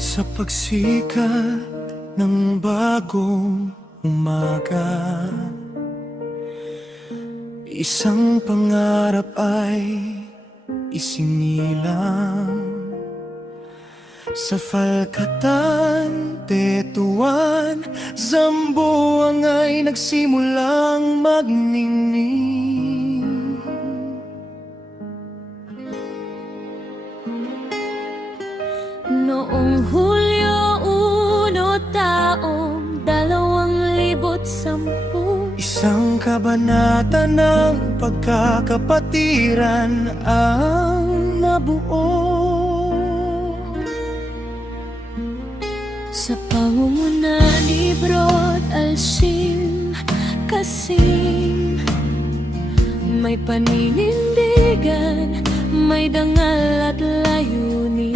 Sa pagsikat ng bagong umaga, isang pangarap ay isinilang. Sa Falkatan, Tetuan, Zamboanga ay nagsimulang magningning. Noong Hulyo 1, taong 2010, Isang kabanata ng pagkakapatiran ang nabuo. sa pangunguna ni Brod Alcim Kasing, may paninindigan, may dangal at layunin.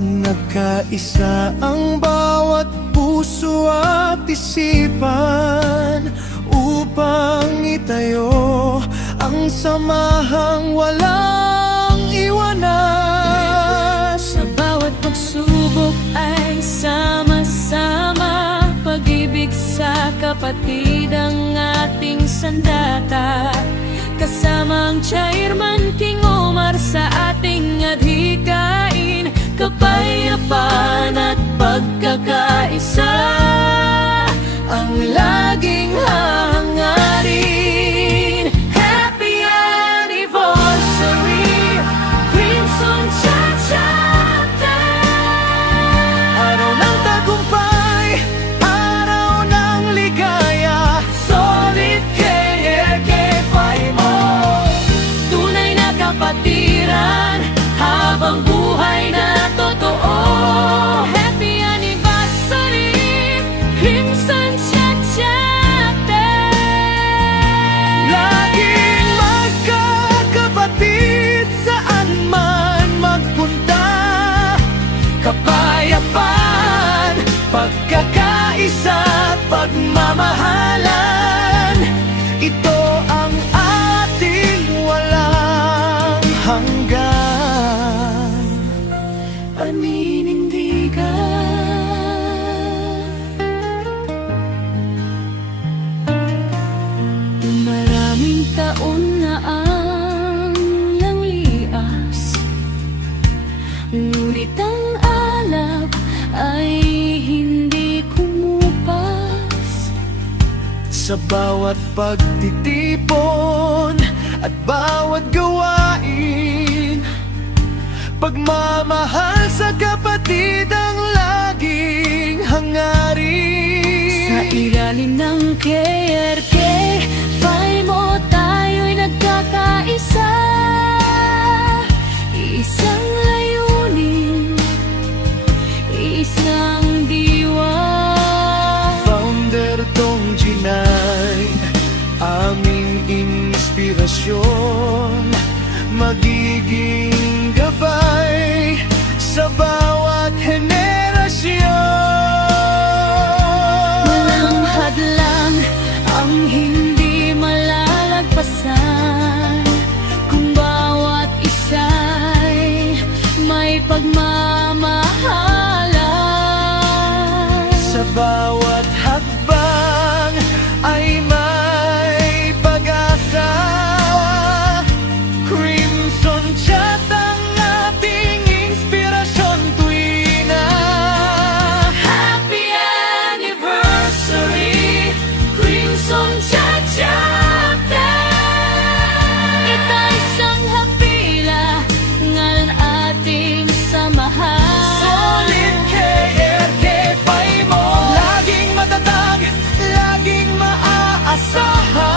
Nagkaisa ang bawat puso at isipan upang itayo ang samahang walang iwanan. Sa bawat pagsubok ay sama-sama, pag-ibig sa kapatid ang ating sandata. Kasama ang Chairman King Omar sa ating adhikain, kapayapaan at pagkakaisa ang laging hangarin. Happy anniversary, Crimson Cha-Cha-Cha. Araw ng tagumpay, araw ng ligaya, solid KRK5 mo. Tunay na kapatiran habang buhay na totoo. Happy anniversary, Crimson Cha-Cha-Cha. Laging magkakapatid saan man magpunta, kapayapaan, pagkakaisa at pagmamahalan, ito ang ating walang hanggan Paninindigan. Maraming taon na ang langlias, ngunit ang alab ay hindi kumupas. sa bawat pagtitipon at bawat gawain. Pagmamahal sa kapatid ang laging hangarin. Sa ilalim ng KRK, mo tayo'y nagkakaisa. Isang layunin, isang diwa. Founder Dong Ginay, aming inspirasyon, magiging gabay sa bawat henerasyon. Walang hadlang ang hindi malalagpasan, kung bawat isa'y may pagmamahalan. Sa bawat hakbang ay may pag-asa. Crimson Chat ang ating inspirasyon tuwing na Happy anniversary, Crimson Cha-Cha-Cha. Ito'y isang hapila ng ating samahan. solid KRK5 mo. Laging matatag, laging maaasahan.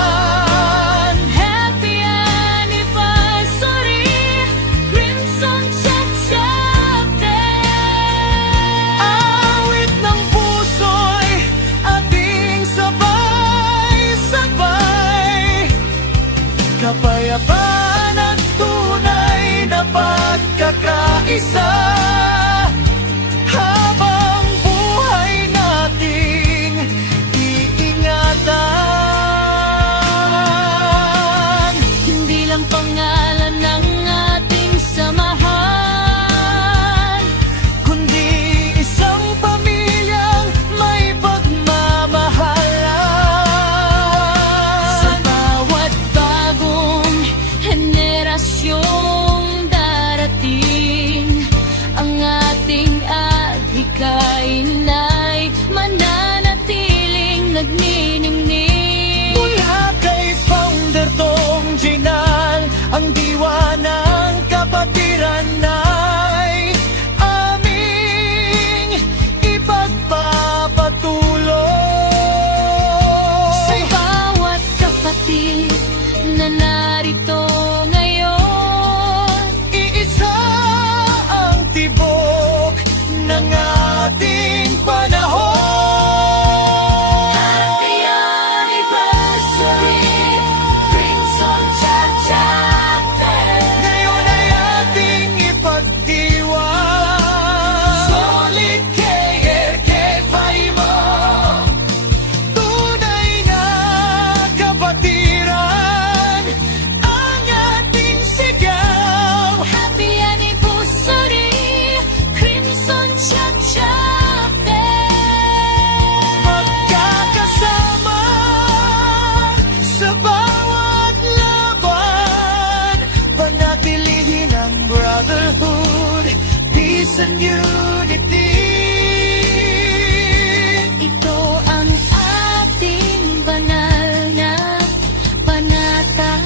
Happy anniversary, Crimson Cha-Cha-Cha. Awit ng puso'y ating sabay-sabay, kapayapaan at tunay na pagkakaisa. Habang buhay nating iingatan. Hindi lang pangalan ng ating samahan, gawain ay mananatiling nagniningning. Mula kay Founder Dong Ginal, ang diwa ng kapatiran ay aming ipagpapatuloy. Sa bawat kapatid na narito ngayon, Iisa ang tibok ng ating panahon. Happy anniversary, Crimson Chapter. Ngayon ay ating ipagdiwang. Solid KRK5 mo. Tunay na kapatiran ang ating sigaw. Happy anniversary, Crimson Chapter. Magkakasama sa bawat laban, panatilihin ang brotherhood, peace and unity. Ito ang ating banal na panatagan.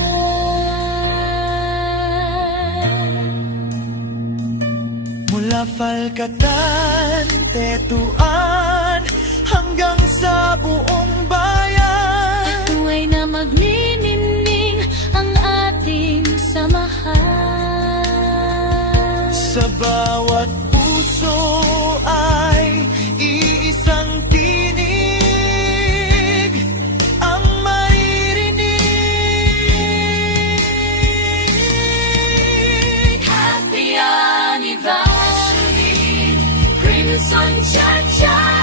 Mula Falkatan, Tetuan, hanggang sa buong bayan. Tuway na magniningning ang ating samahan. Sa bawat puso ay iisang tinig ang maririnig. Happy anniversary, Crimson Chapter.